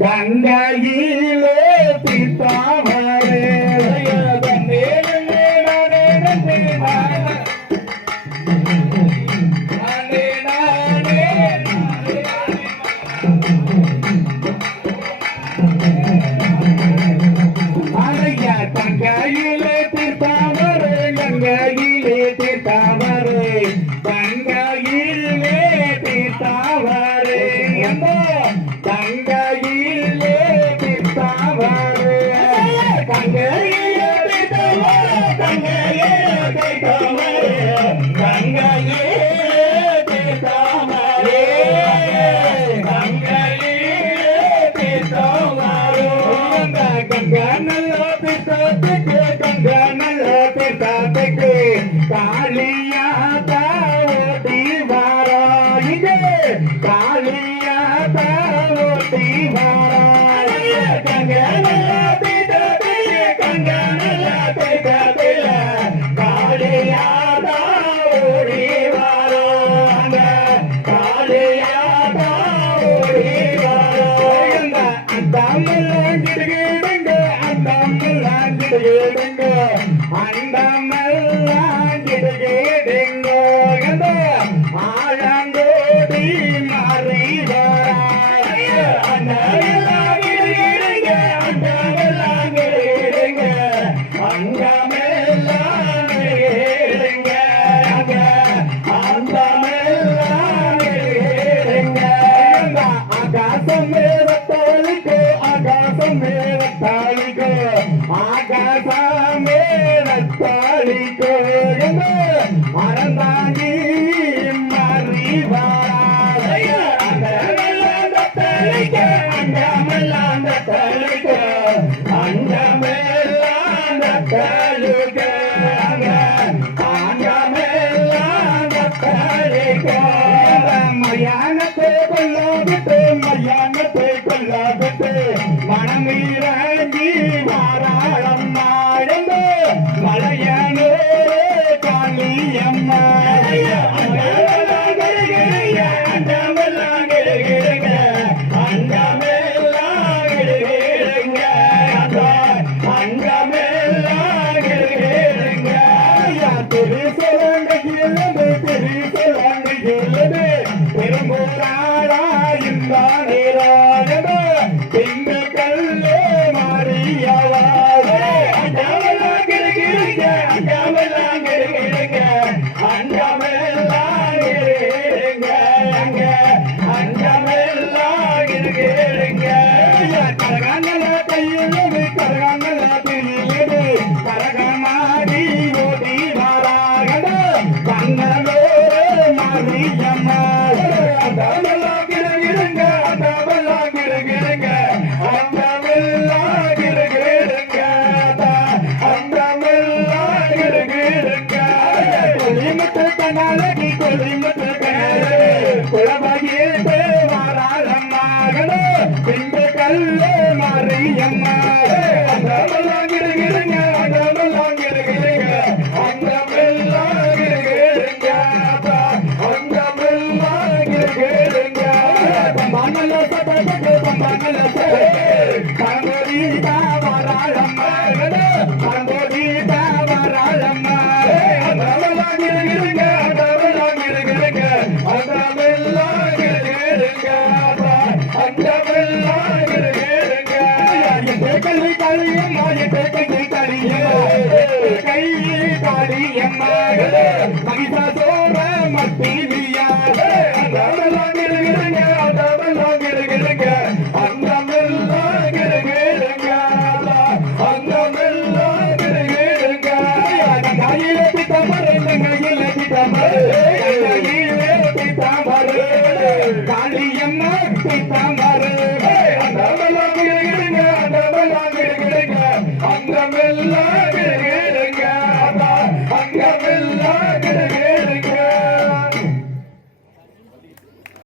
கங்கையிலே தீர்த்தாமரே கங்கையிலே தீர்த்தாமரே கங்கையிலே தீர்த்தாமரே கங்கையிலே தீர்த்தாமரே கங்கையிலே தீர்த்தாமரே கங்கையிலே தீர்த்தாமரே கங்கையிலே தீர்த்தாமரே கங்கையிலே தீர்த்தாமரே கங்கா நல்ல தீர்த்தத்துக்கு கங்கா நல்ல தீர்த்தத்துக்கு காளியாத்தா ஓட்டி வாராயிலே காளியாத்தா ஓட்டி வாராயிலே கங்கா நல்ல தீர்த்தத்துக்கு கங்கா நல்ல தீர்த்தத்தில காளியாத்தா ஓடி வாராங்க காளியாத்தா ஓடி வாராங்க அந்தாமெல்லாம் கிடுகிடுங்க அந்தாமெல்லாம் கிடுகிடுங்க அந்தாமெல்லாம் கிடுகிடுங்க ஆழங்கோடி மாறி வராய் அந்தாமெல்லாம் கிடுகிடுங்க அந்தாமெல்லாம் கிடுகிடுங்க அந்தாமெல்லாம் கிடுகிடுங்க அந்தாமெல்லாம் கிடுகிடுங்க ஆகாசம் மேலத்தாளிக்கோ ஆகாசம் மேலத்தாளிக்கோ ஆகாசம் மேலத்தாளிக்கோ அறந்தாங்கி மாறி வாராய் அண்டமெல்லாந்தத்தளிக்க அண்டமெல்லாந்தத்தளிக்க அண்டமெல்லாந்தத்தளிக்க அண்டமெல்லாந்தத்தளிக்க மயானத்தை கொள்ளாவிட்டு மயானத்தை கொள்ளாவிட்டு மனம் இறங்கி வாராளம்மா மலையனோ காளியம்மா அண்டமெல்லாம் கிடுகிடுங்க அண்டமெல்லாம் கிடுகிடுங்க அண்டமெல்லாம் கிடுகிடுங்க அண்டமெல்லாம் கிடுகிடுங்க திரிசலங்கையிலது பெரும்பூராளா இந்த நீரானது திங்கக்கல்லே மாறியவாளே அண்டமெல்லாம் கிடுகிடுங்க அண்டமெல்லாம் கிடுகிடுங்க அண்டமெல்லாம் கிடுகிடுங்க அண்டமெல்லாம் கிடுகிடுங்க கரகாங்கல கையிலது கரகாங்கல கையிலது கரகமாடி ஓடி வாராகட கண்ணலோ மாரியம்மா அண்டமெல்லாம் கிடுகிடுங்க அண்டமெல்லாம் கிடுகிடுங்க அண்டமெல்லாம் கிடுகிடுங்க அண்டமெல்லாம் கிடுகிடுங்க கொலிமுத்து கண்ணாலடி கொலிமுத்து கண்ணாலடி குலபகியே வாராளம்மாகட பின்பு கல்லே மாரியம்மா அண்டமெல்லாம் கிடுகிடுங்க அண்டமெல்லாம் கிடுகிடுங்க அண்டமெல்லாம் கிடுகிடுங்க அண்டமெல்லாம் கிடுகிடுங்க பம்பானல சதபக்கு பம்பானல கரங்கோடிதா வாராளம்மாகட கரங்கோடிதா வாராளம்மா அண்டமெல்லாம் கிடுகிடுங்க அண்டமெல்லாம் கிடுகிடுங்க அண்டமெல்லாம் கிடுகிடுங்க அண்டமெல்லாம் கிடுகிடுங்க கல்வி காளியம்மா கல்வி காளியம்மா கை காளியம்மா மகிஷாசோர மத்தியா அண்டமெல்லாம் கிடுகிடுங்க அண்டமெல்லாம் கிடுகிடுங்க அண்டமெல்லாம் கிடுகிடுங்க அண்டமெல்லாம் கிடுகிடுங்க கையிலே பித்தமரே கையிலே பித்தமரே கையிலே பித்தமரே காளியம்மா பித்தமரே அண்டமெல்லாம் கிடுகிடுங்க அண்டமெல்லாம் கிடுகிடுங்க அண்டமெல்லாம்